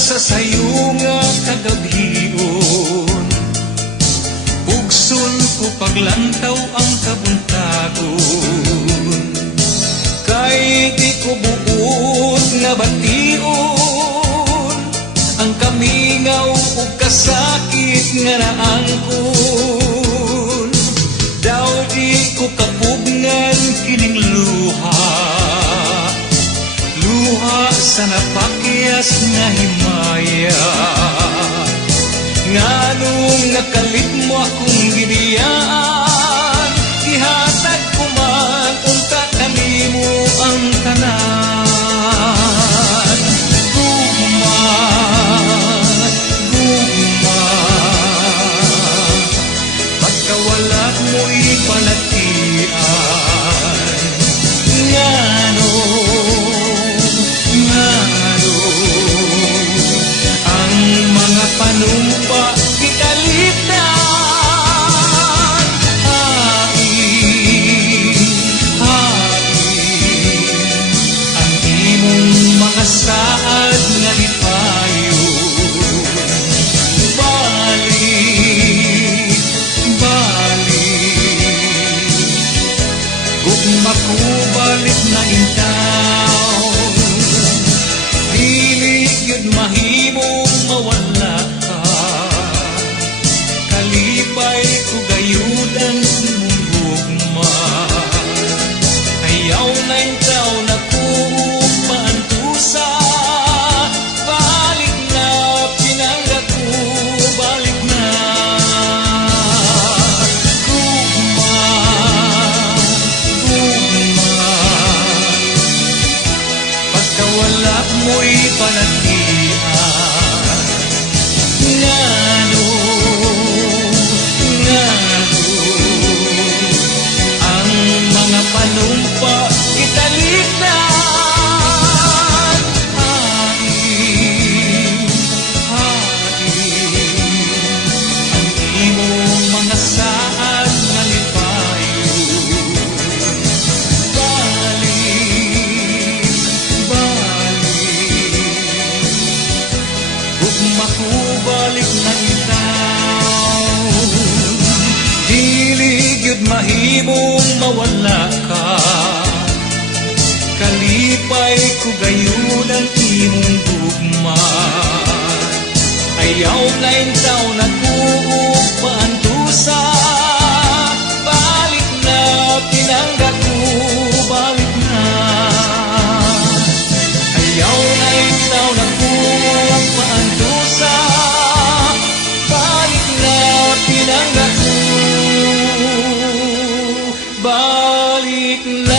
sa sayo nga kagabhion, pugson ko paglantaw ang kabuntagon. Kay di ko buot nga bation ang kamingaw o kasakit nga naangkon. Daw di ko kapugnan kining luha, luha sa napakyas nga himaya. Nganong nakalit mo akong giniyaan, ihatag ko man unta kanimo ang tanan. Gugma, gugma, pagkawala mo ipalatian. Ang mga panumpa kitalitan. Hain, hain ang imong mga saad nga lipayon. Balik, balik, gugma ko balik na intaw. Dili yun mahimong mawala ka, kalipay ko gayudan mong gugma. Ayaw na intaw na kumaantusa, balik na pinangga ko, balik na. Gugma, gugma, pagkawala mo'y panatian. Ngano, ang mga panumpa kitalitan. Hain, hain ang imong mga saad nga lipayon. Balik, balik, gugma ko balik na itaw. Dili gyud mahimong mawala ka, kalipay ko gayunan imong gugma. Ayaw na intaw na kuupaantusa, balik na pinangga ko, balik na. Ayaw na intaw na kuupaantusa, balik na pinangga ko, balik na.